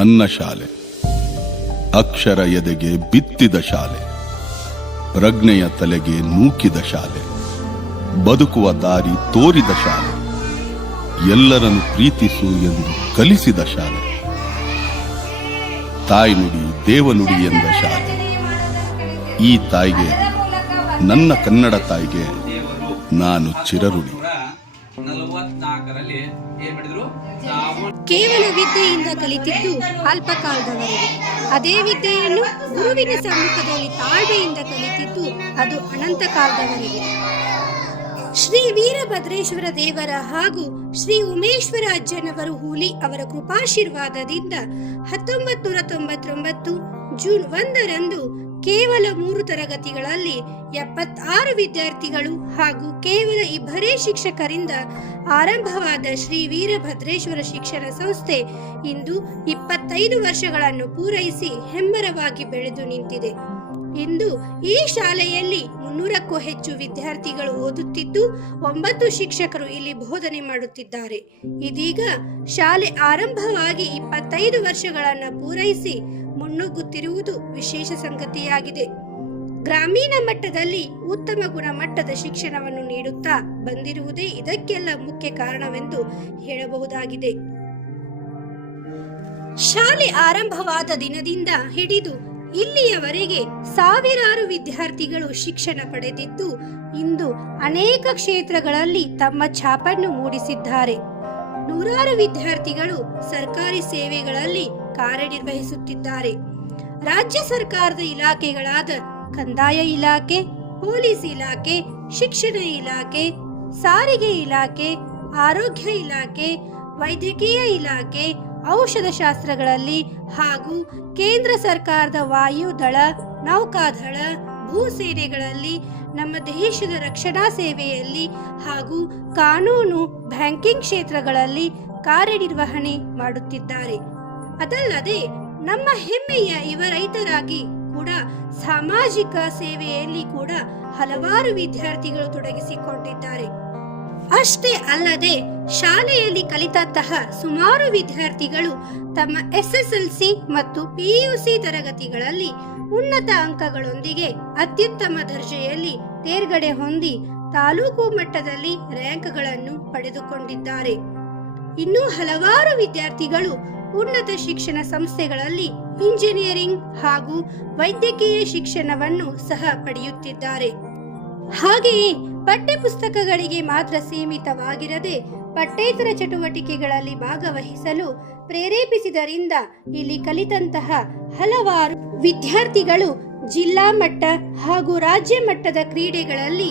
ನನ್ನ ಶಾಲೆ, ಅಕ್ಷರ ಎದೆಗೆ ಬಿತ್ತಿದ ಶಾಲೆ, ಪ್ರಜ್ಞೆಯ ತಲೆಗೆ ನೂಕಿದ ಶಾಲೆ, ಬದುಕುವ ದಾರಿ ತೋರಿದ ಶಾಲೆ, ಎಲ್ಲರನ್ನು ಪ್ರೀತಿಸು ಎಂದು ಕಲಿಸಿದ ಶಾಲೆ, ತಾಯಿ ನುಡಿ ದೇವನುಡಿ ಎಂದ ಶಾಲೆ. ಈ ತಾಯಿಗೆ, ನನ್ನ ಕನ್ನಡ ತಾಯಿಗೆ ನಾನು ಚಿರಋಣಿ. ಕೇವಲ ವಿದ್ಯೆಯಿಂದ ಕಲಿತಿದ್ದು ಅಲ್ಪ ಕಾಲದವರೆಗೆ, ಅದೇ ವಿದ್ಯೆಯನ್ನು ಗುರುವಿನ ಸಮ್ಮುಖದಲ್ಲಿ ತಾಳ್ಮೆಯಿಂದ ಕಲಿತಿದ್ದು ಅದು ಅನಂತ ಕಾಲದವರೆಗೆ. ಶ್ರೀ ವೀರಭದ್ರೇಶ್ವರ ದೇವರ ಹಾಗೂ ಶ್ರೀ ಉಮೇಶ್ವರ ಅಜ್ಜನವರು ಹೂಲಿ ಅವರ ಕೃಪಾಶೀರ್ವಾದದಿಂದ 1999 ಜೂನ್ 1ರಂದು ಕೇವಲ 3 ತರಗತಿಗಳಲ್ಲಿ 76 ವಿದ್ಯಾರ್ಥಿಗಳು ಹಾಗೂ ಕೇವಲ 2 ಶಿಕ್ಷಕರಿಂದ ಆರಂಭವಾದ ಶ್ರೀ ವೀರಭದ್ರೇಶ್ವರ ಶಿಕ್ಷಣ ಸಂಸ್ಥೆ ಇಂದು 25 ವರ್ಷಗಳನ್ನು ಪೂರೈಸಿ ಹೆಮ್ಮರವಾಗಿ ಬೆಳೆದು ನಿಂತಿದೆ. ಇಂದು ಈ ಶಾಲೆಯಲ್ಲಿ 300ಕ್ಕೂ ಹೆಚ್ಚು ವಿದ್ಯಾರ್ಥಿಗಳು ಓದುತ್ತಿದ್ದು 9 ಶಿಕ್ಷಕರು ಇಲ್ಲಿ ಬೋಧನೆ ಮಾಡುತ್ತಿದ್ದಾರೆ. ಇದೀಗ ಶಾಲೆ ಆರಂಭವಾಗಿ 25 ವರ್ಷಗಳನ್ನು ಪೂರೈಸಿ ಮುನ್ನುಗ್ಗುತ್ತಿರುವುದು ವಿಶೇಷ ಸಂಗತಿಯಾಗಿದೆ. ಗ್ರಾಮೀಣ ಮಟ್ಟದಲ್ಲಿ ಉತ್ತಮ ಗುಣಮಟ್ಟದ ಶಿಕ್ಷಣವನ್ನು ನೀಡುತ್ತಾ ಬಂದಿರುವುದೇ ಇದಕ್ಕೆಲ್ಲ ಮುಖ್ಯ ಕಾರಣವೆಂದು ಹೇಳಬಹುದಾಗಿದೆ. ಶಾಲೆ ಆರಂಭವಾದ ದಿನದಿಂದ ಹಿಡಿದು ಇಲ್ಲಿಯವರೆಗೆ ಸಾವಿರಾರು ವಿದ್ಯಾರ್ಥಿಗಳು ಶಿಕ್ಷಣ ಪಡೆದಿದ್ದು ಇಂದು ಅನೇಕ ಕ್ಷೇತ್ರಗಳಲ್ಲಿ ತಮ್ಮ ಛಾಪನ್ನು ಮೂಡಿಸಿದ್ದಾರೆ. ನೂರಾರು ವಿದ್ಯಾರ್ಥಿಗಳು ಸರ್ಕಾರಿ ಸೇವೆಗಳಲ್ಲಿ ಕಾರ್ಯನಿರ್ವಹಿಸುತ್ತಿದ್ದಾರೆ. ರಾಜ್ಯ ಸರ್ಕಾರದ ಇಲಾಖೆಗಳಾದ ಕಂದಾಯ ಇಲಾಖೆ, ಪೊಲೀಸ್ ಇಲಾಖೆ, ಶಿಕ್ಷಣ ಇಲಾಖೆ, ಸಾರಿಗೆ ಇಲಾಖೆ, ಆರೋಗ್ಯ ಇಲಾಖೆ, ವೈದ್ಯಕೀಯ ಇಲಾಖೆ, ಔಷಧ ಶಾಸ್ತ್ರಗಳಲ್ಲಿ ಹಾಗೂ ಕೇಂದ್ರ ಸರ್ಕಾರದ ವಾಯುದಳ, ನೌಕಾದಳ, ಭೂಸೇನೆಗಳಲ್ಲಿ, ನಮ್ಮ ದೇಶದ ರಕ್ಷಣಾ ಸೇವೆಯಲ್ಲಿ ಹಾಗೂ ಕಾನೂನು, ಬ್ಯಾಂಕಿಂಗ್ ಕ್ಷೇತ್ರಗಳಲ್ಲಿ ಕಾರ್ಯನಿರ್ವಹಣೆ ಮಾಡುತ್ತಿದ್ದಾರೆ. ಅದಲ್ಲದೆ ನಮ್ಮ ಹೆಮ್ಮೆಯ ಯುವ ರೈತರಾಗಿ ಕೂಡ ಸಾಮಾಜಿಕ ಸೇವೆಯಲ್ಲಿ ಕೂಡ ಹಲವಾರು ವಿದ್ಯಾರ್ಥಿಗಳು ತೊಡಗಿಸಿಕೊಂಡಿದ್ದಾರೆ. ಅಷ್ಟೇ ಅಲ್ಲದೆ ಶಾಲೆಯಲ್ಲಿ ಕಲಿತಂತಹ ಸುಮಾರು ವಿದ್ಯಾರ್ಥಿಗಳು ತಮ್ಮ SSLC ಮತ್ತು PUC ತರಗತಿಗಳಲ್ಲಿ ಉನ್ನತ ಅಂಕಗಳೊಂದಿಗೆ ಅತ್ಯುತ್ತಮ ದರ್ಜೆಯಲ್ಲಿ ತೇರ್ಗಡೆ ಹೊಂದಿ ತಾಲೂಕು ಮಟ್ಟದಲ್ಲಿ ರ್ಯಾಂಕ್ಗಳನ್ನು ಪಡೆದುಕೊಂಡಿದ್ದಾರೆ. ಇನ್ನೂ ಹಲವಾರು ವಿದ್ಯಾರ್ಥಿಗಳು ಉನ್ನತ ಶಿಕ್ಷಣ ಸಂಸ್ಥೆಗಳಲ್ಲಿ ಇಂಜಿನಿಯರಿಂಗ್ ಹಾಗೂ ವೈದ್ಯಕೀಯ ಶಿಕ್ಷಣವನ್ನು ಸಹ ಪಡೆಯುತ್ತಿದ್ದಾರೆ. ಹಾಗೆಯೇ ಪಠ್ಯಪುಸ್ತಕಗಳಿಗೆ ಮಾತ್ರ ಸೀಮಿತವಾಗಿರದೆ ಪಠ್ಯೇತರ ಚಟುವಟಿಕೆಗಳಲ್ಲಿ ಭಾಗವಹಿಸಲು ಪ್ರೇರೇಪಿಸಿದರಿಂದ ಇಲ್ಲಿ ಕಲಿತಂತಹ ಹಲವಾರು ವಿದ್ಯಾರ್ಥಿಗಳು ಜಿಲ್ಲಾ ಮಟ್ಟ ಹಾಗೂ ರಾಜ್ಯ ಮಟ್ಟದ ಕ್ರೀಡೆಗಳಲ್ಲಿ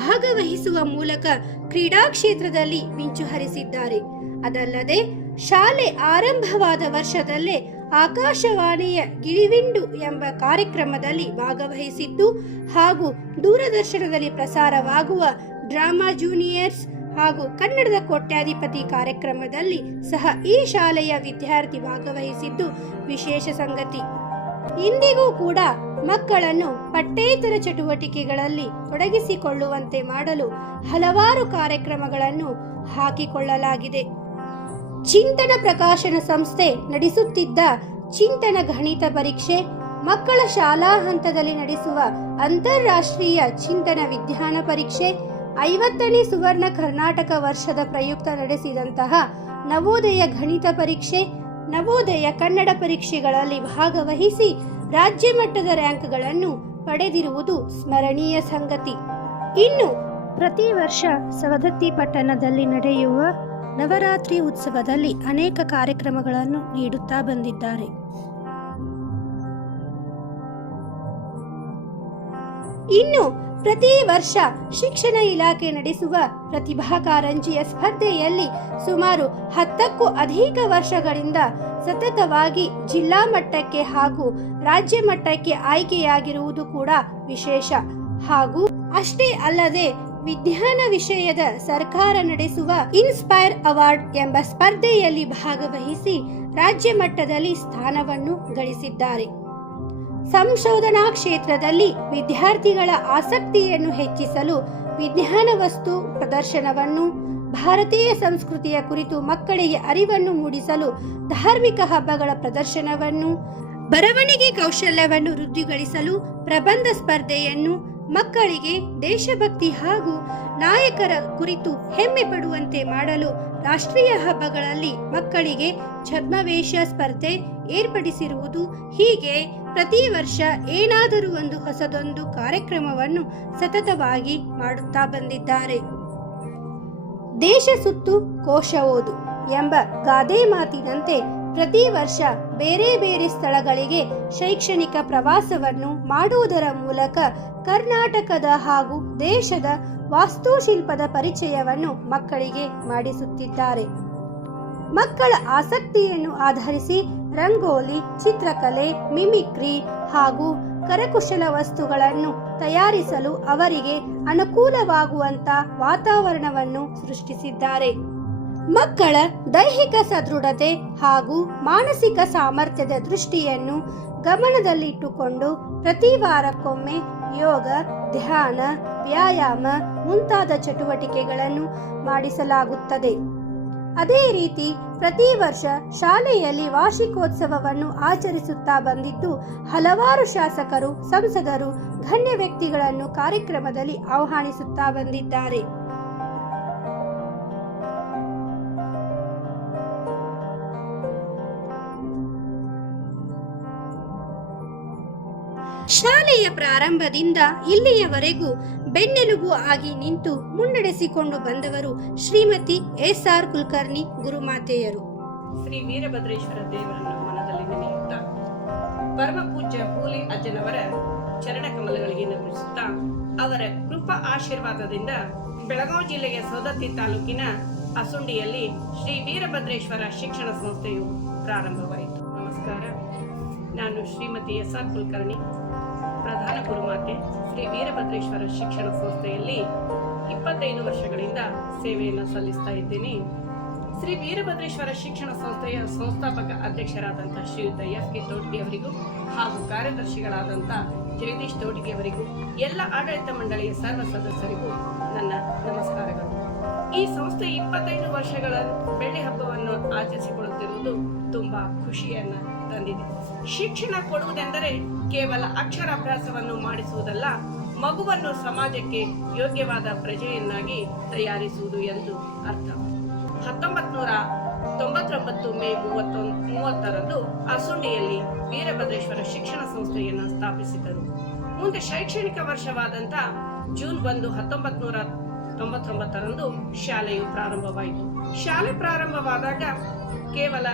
ಭಾಗವಹಿಸುವ ಮೂಲಕ ಕ್ರೀಡಾ ಕ್ಷೇತ್ರದಲ್ಲಿ ಮಿಂಚು ಹರಿಸಿದ್ದಾರೆ. ಅದಲ್ಲದೆ ಶಾಲೆ ಆರಂಭವಾದ ವರ್ಷದಲ್ಲೇ ಆಕಾಶವಾಣಿಯ ಗಿಳಿವಿಂಡು ಎಂಬ ಕಾರ್ಯಕ್ರಮದಲ್ಲಿ ಭಾಗವಹಿಸಿದ್ದು ಹಾಗೂ ದೂರದರ್ಶನದಲ್ಲಿ ಪ್ರಸಾರವಾಗುವ ಡ್ರಾಮಾ ಜೂನಿಯರ್ಸ್ ಹಾಗೂ ಕನ್ನಡದ ಕೋಟ್ಯಾಧಿಪತಿ ಕಾರ್ಯಕ್ರಮದಲ್ಲಿ ಸಹ ಈ ಶಾಲೆಯ ವಿದ್ಯಾರ್ಥಿ ಭಾಗವಹಿಸಿದ್ದು ವಿಶೇಷ ಸಂಗತಿ. ಇಂದಿಗೂ ಕೂಡ ಮಕ್ಕಳನ್ನು ಪಠ್ಯೇತರ ಚಟುವಟಿಕೆಗಳಲ್ಲಿ ತೊಡಗಿಸಿಕೊಳ್ಳುವಂತೆ ಮಾಡಲು ಹಲವಾರು ಕಾರ್ಯಕ್ರಮಗಳನ್ನು ಹಾಕಿಕೊಳ್ಳಲಾಗಿದೆ. ಚಿಂತನ ಪ್ರಕಾಶನ ಸಂಸ್ಥೆ ನಡೆಸುತ್ತಿದ್ದ ಚಿಂತನ ಗಣಿತ ಪರೀಕ್ಷೆ, ಮಕ್ಕಳ ಶಾಲಾ ಹಂತದಲ್ಲಿ ನಡೆಸುವ ಅಂತಾರಾಷ್ಟ್ರೀಯ ಚಿಂತನ ವಿಜ್ಞಾನ ಪರೀಕ್ಷೆ, 50ನೇ ಸುವರ್ಣ ಕರ್ನಾಟಕ ವರ್ಷದ ಪ್ರಯುಕ್ತ ನಡೆಸಿದಂತಹ ನವೋದಯ ಗಣಿತ ಪರೀಕ್ಷೆ, ನವೋದಯ ಕನ್ನಡ ಪರೀಕ್ಷೆಗಳಲ್ಲಿ ಭಾಗವಹಿಸಿ ರಾಜ್ಯ ಮಟ್ಟದ ರ್ಯಾಂಕ್ಗಳನ್ನು ಪಡೆದಿರುವುದು ಸ್ಮರಣೀಯ ಸಂಗತಿ. ಇನ್ನು ಪ್ರತಿ ವರ್ಷ ಸವದತ್ತಿ ಪಟ್ಟಣದಲ್ಲಿ ನಡೆಯುವ ನವರಾತ್ರಿ ಉತ್ಸವದಲ್ಲಿ ಅನೇಕ ಕಾರ್ಯಕ್ರಮಗಳನ್ನು ನೀಡುತ್ತಾ ಬಂದಿದ್ದಾರೆ. ಇನ್ನು ಪ್ರತಿ ವರ್ಷ ಶಿಕ್ಷಣ ಇಲಾಖೆ ನಡೆಸುವ ಪ್ರತಿಭಾ ಕಾರಂಜಿಯ ಸ್ಪರ್ಧೆಯಲ್ಲಿ ಸುಮಾರು 10ಕ್ಕೂ ಅಧಿಕ ವರ್ಷಗಳಿಂದ ಸತತವಾಗಿ ಜಿಲ್ಲಾ ಮಟ್ಟಕ್ಕೆ ಹಾಗೂ ರಾಜ್ಯ ಮಟ್ಟಕ್ಕೆ ಆಯ್ಕೆಯಾಗಿರುವುದು ಕೂಡ ವಿಶೇಷ. ಹಾಗೂ ಅಷ್ಟೇ ಅಲ್ಲದೆ ವಿಜ್ಞಾನ ವಿಷಯದ ಸರ್ಕಾರ ನಡೆಸುವ ಇನ್ಸ್ಪೈರ್ ಅವಾರ್ಡ್ ಎಂಬ ಸ್ಪರ್ಧೆಯಲ್ಲಿ ಭಾಗವಹಿಸಿ ರಾಜ್ಯ ಮಟ್ಟದಲ್ಲಿ ಸ್ಥಾನವನ್ನು ಗಳಿಸಿದ್ದಾರೆ. ಸಂಶೋಧನಾ ಕ್ಷೇತ್ರದಲ್ಲಿ ವಿದ್ಯಾರ್ಥಿಗಳ ಆಸಕ್ತಿಯನ್ನು ಹೆಚ್ಚಿಸಲು ವಿಜ್ಞಾನ ವಸ್ತು ಪ್ರದರ್ಶನವನ್ನು, ಭಾರತೀಯ ಸಂಸ್ಕೃತಿಯ ಕುರಿತು ಮಕ್ಕಳಿಗೆ ಅರಿವನ್ನು ಮೂಡಿಸಲು ಧಾರ್ಮಿಕ ಹಬ್ಬಗಳ ಪ್ರದರ್ಶನವನ್ನು, ಬರವಣಿಗೆ ಕೌಶಲ್ಯವನ್ನು ವೃದ್ಧಿಗೊಳಿಸಲು ಪ್ರಬಂಧ ಸ್ಪರ್ಧೆಯನ್ನು, ಮಕ್ಕಳಿಗೆ ದೇಶಭಕ್ತಿ ಹಾಗೂ ನಾಯಕರ ಕುರಿತು ಹೆಮ್ಮೆ ಪಡುವಂತೆ ಮಾಡಲು ರಾಷ್ಟ್ರೀಯ ಹಬ್ಬಗಳಲ್ಲಿ ಮಕ್ಕಳಿಗೆ ಛದ್ಮವೇಷ ಸ್ಪರ್ಧೆ ಏರ್ಪಡಿಸಿರುವುದು, ಹೀಗೆ ಪ್ರತಿ ವರ್ಷ ಏನಾದರೂ ಒಂದು ಹೊಸದೊಂದು ಕಾರ್ಯಕ್ರಮವನ್ನು ಸತತವಾಗಿ ಮಾಡುತ್ತಾ ಬಂದಿದ್ದಾರೆ. ದೇಶ ಸುತ್ತು ಕೋಶ ಓದು ಎಂಬ ಗಾದೆ ಮಾತಿನಂತೆ ಪ್ರತಿ ವರ್ಷ ಬೇರೆ ಬೇರೆ ಸ್ಥಳಗಳಿಗೆ ಶೈಕ್ಷಣಿಕ ಪ್ರವಾಸವನ್ನು ಮಾಡುವುದರ ಮೂಲಕ ಕರ್ನಾಟಕದ ಹಾಗೂ ದೇಶದ ವಾಸ್ತುಶಿಲ್ಪದ ಪರಿಚಯವನ್ನು ಮಕ್ಕಳಿಗೆ ಮಾಡಿಸುತ್ತಿದ್ದಾರೆ. ಮಕ್ಕಳ ಆಸಕ್ತಿಯನ್ನು ಆಧರಿಸಿ ರಂಗೋಲಿ, ಚಿತ್ರಕಲೆ, ಮಿಮಿಕ್ರಿ ಹಾಗೂ ಕರಕುಶಲ ವಸ್ತುಗಳನ್ನು ತಯಾರಿಸಲು ಅವರಿಗೆ ಅನುಕೂಲವಾಗುವಂತ ವಾತಾವರಣವನ್ನು ಸೃಷ್ಟಿಸಿದ್ದಾರೆ. ಮಕ್ಕಳ ದೈಹಿಕ ಸದೃಢತೆ ಹಾಗೂ ಮಾನಸಿಕ ಸಾಮರ್ಥ್ಯದ ದೃಷ್ಟಿಯನ್ನು ಗಮನದಲ್ಲಿಟ್ಟುಕೊಂಡು ಪ್ರತಿ ವಾರಕ್ಕೊಮ್ಮೆ ಯೋಗ, ಧ್ಯಾನ, ವ್ಯಾಯಾಮ ಮುಂತಾದ ಚಟುವಟಿಕೆಗಳನ್ನು ಮಾಡಿಸಲಾಗುತ್ತದೆ. ಅದೇ ರೀತಿ ಪ್ರತಿ ವರ್ಷ ಶಾಲೆಯಲ್ಲಿ ವಾರ್ಷಿಕೋತ್ಸವವನ್ನು ಆಚರಿಸುತ್ತಾ ಬಂದಿದ್ದು, ಹಲವಾರು ಶಾಸಕರು, ಸಂಸದರು, ಗಣ್ಯ ವ್ಯಕ್ತಿಗಳನ್ನು ಕಾರ್ಯಕ್ರಮದಲ್ಲಿ ಆಹ್ವಾನಿಸುತ್ತಾ ಬಂದಿದ್ದಾರೆ. ಶಾಲೆಯ ಪ್ರಾರಂಭದಿಂದ ಇಲ್ಲಿಯವರೆಗೂ ಬೆನ್ನೆಲುಬು ಆಗಿ ನಿಂತು ಮುನ್ನಡೆಸಿಕೊಂಡು ಬಂದವರು ಶ್ರೀಮತಿ ಎಸ್.ಆರ್. ಕುಲಕರ್ಣಿ ಗುರುಮಾತೆಯರು. ಶ್ರೀ ವೀರಭದ್ರೇಶ್ವರ ದೇವರನ್ನು ಮನದಲ್ಲಿ ನೆನೆಯುತ್ತಾ ಪರಮ ಪೂಜ್ಯ ಕೂಲಿ ಅಜ್ಜನವರ ಚರಣ ಕಮಲಗಳಿಗೆ ನಮಿಸುತ್ತಾ ಅವರ ಕೃಪಾ ಆಶೀರ್ವಾದದಿಂದ ಬೆಳಗಾವಿ ಜಿಲ್ಲೆಯ ಸವದತ್ತಿ ತಾಲೂಕಿನ ಅಸುಂಡಿಯಲ್ಲಿ ಶ್ರೀ ವೀರಭದ್ರೇಶ್ವರ ಶಿಕ್ಷಣ ಸಂಸ್ಥೆಯು ಪ್ರಾರಂಭವಾಯಿತು. ನಮಸ್ಕಾರ, ನಾನು ಶ್ರೀಮತಿ ಎಸ್.ಆರ್. ಕುಲಕರ್ಣಿ, ಪ್ರಧಾನ ಗುರುಮಾತೆ, ಶ್ರೀ ವೀರಭದ್ರೇಶ್ವರ ಶಿಕ್ಷಣ ಸಂಸ್ಥೆಯಲ್ಲಿ 25 ವರ್ಷಗಳಿಂದ ಸೇವೆಯನ್ನು ಸಲ್ಲಿಸ್ತಾ ಇದ್ದೇನೆ. ಶ್ರೀ ವೀರಭದ್ರೇಶ್ವರ ಶಿಕ್ಷಣ ಸಂಸ್ಥೆಯ ಸಂಸ್ಥಾಪಕ ಅಧ್ಯಕ್ಷರಾದಂಥ ಶ್ರೀಯುತ ಎಸ್.ಕೆ. ತೋಟ್ಗಿ ಅವರಿಗೂ ಹಾಗೂ ಕಾರ್ಯದರ್ಶಿಗಳಾದಂಥ ಜಗದೀಶ್ ತೋಟ್ಗಿ ಅವರಿಗೂ ಎಲ್ಲ ಆಡಳಿತ ಮಂಡಳಿಯ ಸರ್ವ ಸದಸ್ಯರಿಗೂ ನನ್ನ ನಮಸ್ಕಾರಗಳು. ಈ ಸಂಸ್ಥೆ 25 ವರ್ಷಗಳ ಬೆಳ್ಳಿ ಹಬ್ಬವನ್ನು ಆಚರಿಸಿಕೊಳ್ಳುತ್ತಿರುವುದು ತುಂಬಾ ಖುಷಿಯನ್ನ ತಂದಿದೆ. ಶಿಕ್ಷಣ ಕೊಡುವುದೆಂದರೆ ಕೇವಲ ಅಕ್ಷರಾಭ್ಯಾಸವನ್ನು ಮಾಡಿಸುವುದಲ್ಲ, ಮಗುವನ್ನು ಸಮಾಜಕ್ಕೆ ಯೋಗ್ಯವಾದ ಪ್ರಜೆಯನ್ನಾಗಿ ತಯಾರಿಸುವುದು ಎಂದು ಅರ್ಥ. 1999 ಮೇ 30ರಂದು ಅಸುಂಡಿಯಲ್ಲಿ ವೀರಭದ್ರೇಶ್ವರ ಶಿಕ್ಷಣ ಸಂಸ್ಥೆಯನ್ನು ಸ್ಥಾಪಿಸಿದರು. ಮುಂದೆ ಶೈಕ್ಷಣಿಕ ವರ್ಷವಾದಂಥ ಜೂನ್ 1, 1999ರಂದು ಶಾಲೆಯು ಪ್ರಾರಂಭವಾಯಿತು. ಶಾಲೆ ಪ್ರಾರಂಭವಾದಾಗ ಕೇವಲ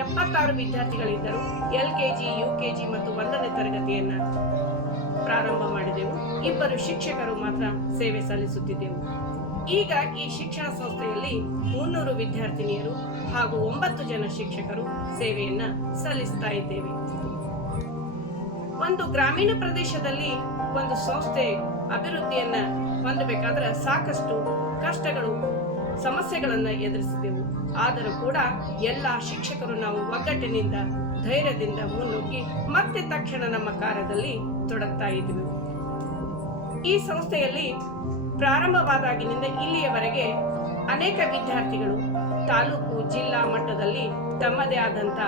76 ವಿದ್ಯಾರ್ಥಿಗಳಿದ್ದರು. LKG, UKG ಮತ್ತು 1ನೇ ತರಗತಿಯನ್ನ ಪ್ರಾರಂಭ ಮಾಡಿದೆವು. 2 ಶಿಕ್ಷಕರು ಮಾತ್ರ ಸೇವೆ ಸಲ್ಲಿಸುತ್ತಿದ್ದೆವು. ಈಗ ಈ ಶಿಕ್ಷಣ ಸಂಸ್ಥೆಯಲ್ಲಿ 300 ವಿದ್ಯಾರ್ಥಿನಿಯರು ಹಾಗೂ 9 ಜನ ಶಿಕ್ಷಕರು ಸೇವೆಯನ್ನ ಸಲ್ಲಿಸ್ತಾ ಇದ್ದೇವೆ. ಒಂದು ಗ್ರಾಮೀಣ ಪ್ರದೇಶದಲ್ಲಿ ಒಂದು ಸಂಸ್ಥೆ ಅಭಿವೃದ್ಧಿಯನ್ನ ಹೊಂದಬೇಕಾದ್ರೆ ಸಾಕಷ್ಟು ಕಷ್ಟಗಳು, ಸಮಸ್ಯೆಗಳನ್ನ ಎದುರಿಸಿದೆವು. ಆದರೂ ಕೂಡ ಎಲ್ಲ ಶಿಕ್ಷಕರು ನಾವು ಒಗ್ಗಟ್ಟಿನಿಂದ, ಧೈರ್ಯದಿಂದ ಮುನ್ನುಗ್ಗಿ ಮತ್ತೆ ತಕ್ಷಣ ನಮ್ಮ ಕಾರ್ಯದಲ್ಲಿ ತೊಡಗ್ತಾ ಇದ್ವಿ. ಈ ಸಂಸ್ಥೆಯಲ್ಲಿ ಪ್ರಾರಂಭವಾದಾಗಿನಿಂದ ಇಲ್ಲಿಯವರೆಗೆ ಅನೇಕ ವಿದ್ಯಾರ್ಥಿಗಳು ತಾಲೂಕು, ಜಿಲ್ಲಾ ಮಟ್ಟದಲ್ಲಿ ತಮ್ಮದೇ ಆದಂಥ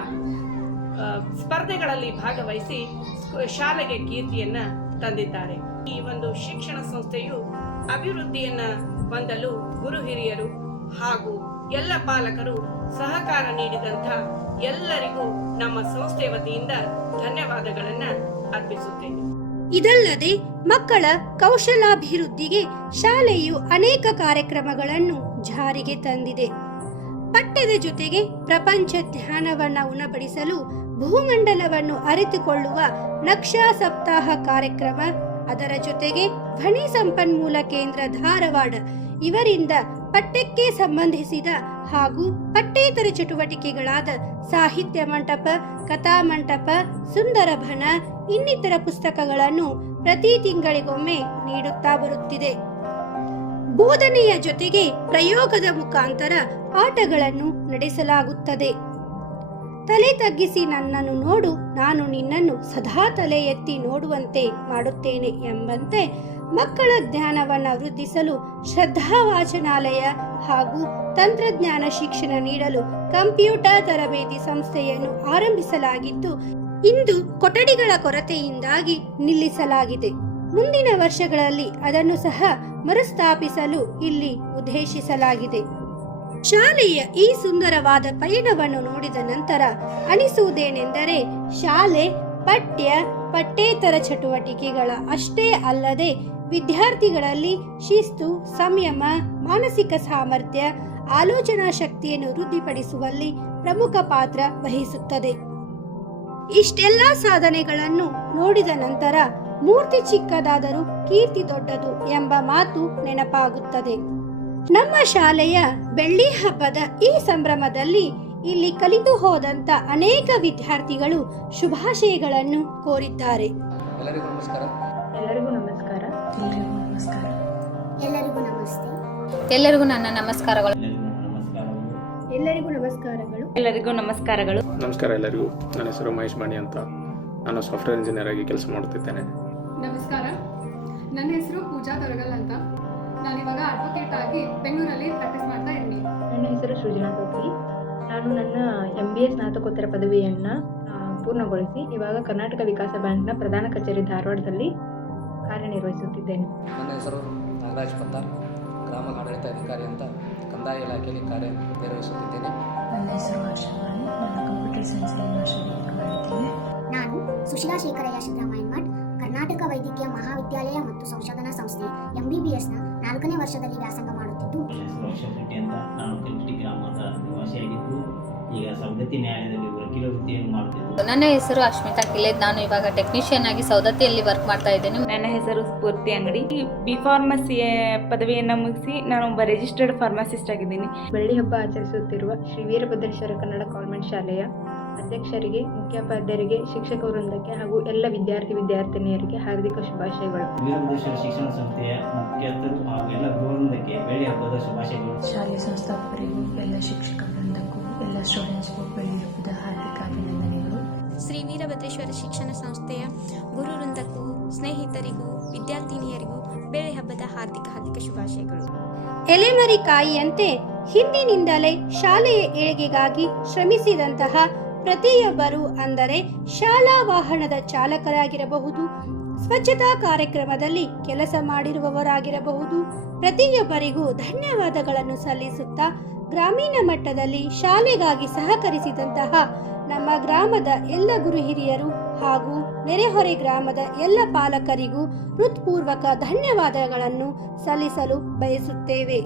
ಸ್ಪರ್ಧೆಗಳಲ್ಲಿ ಭಾಗವಹಿಸಿ ಶಾಲೆಗೆ ಕೀರ್ತಿಯನ್ನ ತಂದಿದ್ದಾರೆ. ಈ ಒಂದು ಶಿಕ್ಷಣ ಸಂಸ್ಥೆಯು ಅಭಿವೃದ್ಧಿಯನ್ನ ಹೊಂದಲು ಗುರು ಹಿರಿಯರು ಹಾಗೂ ಎಲ್ಲ ಪಾಲಕರು ಸಹಕಾರ ನೀಡಿದಂಥ ಎಲ್ಲರಿಗೂ ನಮ್ಮ ಸಂಸ್ಥೆ ವತಿಯಿಂದ ಧನ್ಯವಾದಗಳನ್ನ ಅರ್ಪಿಸುತ್ತೇನೆ. ಇದಲ್ಲದೆ ಮಕ್ಕಳ ಕೌಶಲಾಭಿವೃದ್ಧಿಗೆ ಶಾಲೆಯು ಅನೇಕ ಕಾರ್ಯಕ್ರಮಗಳನ್ನು ಜಾರಿಗೆ ತಂದಿದೆ. ಪಠ್ಯದ ಜೊತೆಗೆ ಪ್ರಪಂಚ ಜ್ಞಾನವನ್ನು ಉಣಬಡಿಸಲು ಭೂಮಂಡಲವನ್ನು ಅರಿತುಕೊಳ್ಳುವ ನಕ್ಷಾ ಸಪ್ತಾಹ ಕಾರ್ಯಕ್ರಮ, ಅದರ ಜೊತೆಗೆ ಧ್ವನಿ ಸಂಪನ್ಮೂಲ ಕೇಂದ್ರ ಧಾರವಾಡ ಇವರಿಂದ ಪಠ್ಯಕ್ಕೆ ಸಂಬಂಧಿಸಿದ ಹಾಗೂ ಪಠ್ಯೇತರ ಚಟುವಟಿಕೆಗಳಾದ ಸಾಹಿತ್ಯ ಮಂಟಪ, ಕಥಾ ಮಂಟಪ, ಸುಂದರಭನ ಇನ್ನಿತರ ಪುಸ್ತಕಗಳನ್ನು ಪ್ರತಿ ತಿಂಗಳಿಗೊಮ್ಮೆ ನೀಡುತ್ತಾ ಬರುತ್ತಿದೆ. ಬೋಧನೆಯ ಜೊತೆಗೆ ಪ್ರಯೋಗದ ಮುಖಾಂತರ ಆಟಗಳನ್ನು ನಡೆಸಲಾಗುತ್ತದೆ. ತಲೆ ತಗ್ಗಿಸಿ ನನ್ನನ್ನು ನೋಡು, ನಾನು ನಿನ್ನನ್ನು ಸದಾ ತಲೆ ಎತ್ತಿ ನೋಡುವಂತೆ ಮಾಡುತ್ತೇನೆ ಎಂಬಂತೆ ಮಕ್ಕಳ ಜ್ಞಾನವನ್ನು ವೃದ್ಧಿಸಲು ಶ್ರದ್ಧಾ ವಾಚನಾಲಯ ಹಾಗೂ ತಂತ್ರಜ್ಞಾನ ಶಿಕ್ಷಣ ನೀಡಲು ಕಂಪ್ಯೂಟರ್ ತರಬೇತಿ ಸಂಸ್ಥೆಯನ್ನು ಆರಂಭಿಸಲಾಗಿದ್ದು, ಇಂದು ಕೊಠಡಿಗಳ ಕೊರತೆಯಿಂದಾಗಿ ನಿಲ್ಲಿಸಲಾಗಿದೆ. ಮುಂದಿನ ವರ್ಷಗಳಲ್ಲಿ ಅದನ್ನು ಸಹ ಮರುಸ್ಥಾಪಿಸಲು ಇಲ್ಲಿ ಉದ್ದೇಶಿಸಲಾಗಿದೆ. ಶಾಲೆಯ ಈ ಸುಂದರವಾದ ಪಯಣವನ್ನು ನೋಡಿದ ನಂತರ ಅನಿಸುವುದೇನೆಂದರೆ, ಶಾಲೆ ಪಠ್ಯೇತರ ಚಟುವಟಿಕೆಗಳ ಅಷ್ಟೇ ಅಲ್ಲದೆ ವಿದ್ಯಾರ್ಥಿಗಳಲ್ಲಿ ಶಿಸ್ತು, ಸಂಯಮ, ಮಾನಸಿಕ ಸಾಮರ್ಥ್ಯ, ಆಲೋಚನಾ ಶಕ್ತಿಯನ್ನು ವೃದ್ಧಿಪಡಿಸುವಲ್ಲಿ ಪ್ರಮುಖ ಪಾತ್ರ ವಹಿಸುತ್ತದೆ. ಇಷ್ಟೆಲ್ಲ ಸಾಧನೆಗಳನ್ನು ನೋಡಿದ ನಂತರ ಮೂರ್ತಿ ಚಿಕ್ಕದಾದರೂ ಕೀರ್ತಿ ದೊಡ್ಡದು ಎಂಬ ಮಾತು ನೆನಪಾಗುತ್ತದೆ. ನಮ್ಮ ಶಾಲೆಯ ಬೆಳ್ಳಿ ಹಬ್ಬದ ಈ ಸಂಭ್ರಮದಲ್ಲಿ ಇಲ್ಲಿ ಕಲಿತು ಹೋದಂತ ಅನೇಕ ವಿದ್ಯಾರ್ಥಿಗಳು ಶುಭಾಶಯಗಳನ್ನು ಕೋರಿದ್ದಾರೆ. ಎಲ್ಲರಿಗೂ ನಮಸ್ಕಾರ. ಎಲ್ಲರಿಗೂ ನಮಸ್ಕಾರ. ಎಲ್ಲರಿಗೂ ನಮಸ್ತೆ. ಎಲ್ಲರಿಗೂ ನನ್ನ ನಮಸ್ಕಾರಗಳು. ಎಲ್ಲರಿಗೂ ನಮಸ್ಕಾರಗಳು. ಎಲ್ಲರಿಗೂ ನಮಸ್ಕಾರಗಳು. ನಮಸ್ಕಾರ ಎಲ್ಲರಿಗೂ. ನನ್ನ ಹೆಸರು ಮಹೇಶ್ ಬಾಣಿ ಅಂತ. ನಾನು ಸಾಫ್ಟ್ವೇರ್ ಇಂಜಿನಿಯರ್ ಆಗಿ ಕೆಲಸ ಮಾಡುತ್ತಿದ್ದೇನೆ. ನಮಸ್ಕಾರ, ನನ್ನ ಹೆಸರು ಪೂಜಾ ತೊರಗಲ್ ಅಂತ. ನಾನಿವಾಗ ಅಡ್ವೊಕೇಟ್ ಆಗಿ ಬೆಂಗಳೂರಲ್ಲಿ ಪ್ರಾಕ್ಟೀಸ್ ಮಾಡ್ತಾ ಇದ್ದೀನಿ. ನನ್ನ ಹೆಸರು ಸೃಜನಾ ತೋತಿ. ನಾನು ನನ್ನ MBA ಸ್ನಾತಕೋತ್ತರ ಪದವಿಯನ್ನು ಪೂರ್ಣಗೊಳಿಸಿ ಇವಾಗ ಕರ್ನಾಟಕ ವಿಕಾಸ ಬ್ಯಾಂಕ್ನ ಪ್ರಧಾನ ಕಚೇರಿ ಧಾರವಾಡದಲ್ಲಿ ಕಾರ್ಯನಿರ್ವಹಿಸುತ್ತಿದ್ದೇನೆ. ನನ್ನ ಹೆಸರು ನಾಗರಾಜ್ ಪತ್ತಾರ್, ಗ್ರಾಮ ಆಡಳಿತ ಅಧಿಕಾರಿ ಅಂತ ಕಂದಾಯ ಇಲಾಖೆಯಲ್ಲಿ ಕಾರ್ಯನಿರ್ವಹಿಸುತ್ತಿದ್ದೇನೆ. ನನ್ನ ಹೆಸರು ಹರ್ಷವಾಣಿ, ನಾನು ಕಂಪ್ಯೂಟರ್ ಸೈನ್ಸ್ ಯೂನಿವರ್ಸಿಟಿಯಲ್ಲಿ ಮಾಡುತ್ತೇನೆ. ನಾನು ಸುಶೀಲಾ ಶೇಖರಯ್ಯ ಸಿದ್ದರಾಮಯ್ಯ ಮಠ್, ಕರ್ನಾಟಕ ವೈದ್ಯಕೀಯ ಮಹಾವಿದ್ಯಾಲಯ ಮತ್ತು ಸಂಶೋಧನಾ ಸಂಸ್ಥೆ MBBSನ 4ನೇ ವರ್ಷದಲ್ಲಿ ವ್ಯಾಸಂಗ ಮಾಡುತ್ತಿದ್ದು, ನಾನು ಕಲ್ಕಟ್ಟಿ ಗ್ರಾಮದ ನಿವಾಸಿಯಾಗಿದ್ದು ಈಗ ಸವದತ್ತಿ ನ್ಯಾಯಾಲಯದಲ್ಲಿ ವಕೀಲ ವೃತ್ತಿಯನ್ನು ಮಾಡುತ್ತಿದ್ದು. ನನ್ನ ಹೆಸರು ಅಶ್ಮಿತಾ ಕಿಲೇದ್. ನಾನು ಇವಾಗ ಟೆಕ್ನಿಷಿಯನ್ ಆಗಿ ಸೌದತ್ತಿಯಲ್ಲಿ ವರ್ಕ್ ಮಾಡ್ತಾ ಇದ್ದೇನೆ. ನನ್ನ ಹೆಸರು ಸ್ಫೂರ್ತಿ ಅಂಗಡಿ. B.Pharmacy ಪದವಿಯನ್ನು ಮುಗಿಸಿ ನಾನು ಒಬ್ಬ ರಿಜಿಸ್ಟರ್ಡ್ ಫಾರ್ಮಸಿಸ್ಟ್ ಆಗಿದ್ದೀನಿ. ಬೆಳ್ಳಿ ಹಬ್ಬ ಆಚರಿಸುತ್ತಿರುವ ಶ್ರೀ ವೀರಭದ್ರೇಶ್ವರ ಕನ್ನಡ ಕಾನ್ವೆಂಟ್ ಶಾಲೆಯ ಅಧ್ಯಕ್ಷರಿಗೆ, ಮುಖ್ಯೋಪಾಧ್ಯಾಯರಿಗೆ, ಶಿಕ್ಷಕ ವೃಂದಕ್ಕೆ ಹಾಗೂ ಎಲ್ಲ ವಿದ್ಯಾರ್ಥಿನಿಯರಿಗೆ ಹಾರ್ದಿಕ ಶುಭಾಶಯಗಳು. ವೀರಭದ್ರೇಶ್ವರ ಶಿಕ್ಷಣ ಸಂಸ್ಥೆಯ ಮುಖ್ಯಸ್ಥರು ಹಾಗೂ ಎಲ್ಲ ಗೃಹವೃಂದಕ್ಕೆ ಬೆಳ್ಳಿ ಹಬ್ಬದ ಶುಭಾಶಯಗಳು. ಶಾಲೆಯ ಸಂಸ್ಥಾಪಕರಿಗೂ, ಎಲ್ಲ ಶಿಕ್ಷಕ ವೃಂದಕ್ಕೂ, ಎಲ್ಲ ಸ್ಟೂಡೆಂಟ್ಸ್ಗೂ ಬೆಳ್ಳಿ ಹಬ್ಬದ ಹಾರ್ದಿಕ ಅಭಿನಂದನೆಗಳು. ಶ್ರೀ ವೀರಭದ್ರೇಶ್ವರ ಶಿಕ್ಷಣ ಸಂಸ್ಥೆಯ ಗುರು ವೃಂದಕ್ಕೂ, ಸ್ನೇಹಿತರಿಗೂ, ವಿದ್ಯಾರ್ಥಿನಿಯರಿಗೂ ಬೆಳ್ಳಿ ಹಬ್ಬದ ಹಾರ್ದಿಕ ಶುಭಾಶಯಗಳು. ಎಲೆಮರಿ ಕಾಯಿಯಂತೆ ಹಿಂದಿನಿಂದಲೇ ಶಾಲೆಯ ಏಳಿಗೆಗಾಗಿ ಶ್ರಮಿಸಿದಂತಹ ಪ್ರತಿಯೊಬ್ಬರು, ಅಂದರೆ ಶಾಲಾ ವಾಹನದ ಚಾಲಕರಾಗಿರಬಹುದು, ಸ್ವಚ್ಛತಾ ಕಾರ್ಯಕ್ರಮದಲ್ಲಿ ಕೆಲಸ ಮಾಡಿರುವವರಾಗಿರಬಹುದು, ಪ್ರತಿಯೊಬ್ಬರಿಗೂ ಧನ್ಯವಾದಗಳನ್ನು ಸಲ್ಲಿಸುತ್ತಾ ಗ್ರಾಮೀಣ ಮಟ್ಟದಲ್ಲಿ ಶಾಲೆಗಾಗಿ ಸಹಕರಿಸಿದಂತಹ ನಮ್ಮ ಗ್ರಾಮದ ಎಲ್ಲ ಗುರು ಹಿರಿಯರು ಹಾಗೂ ನೆರೆಹೊರೆ ಗ್ರಾಮದ ಎಲ್ಲ ಪಾಲಕರಿಗೂ ಹೃತ್ಪೂರ್ವಕ ಧನ್ಯವಾದಗಳನ್ನು ಸಲ್ಲಿಸಲು ಬಯಸುತ್ತೇವೆ.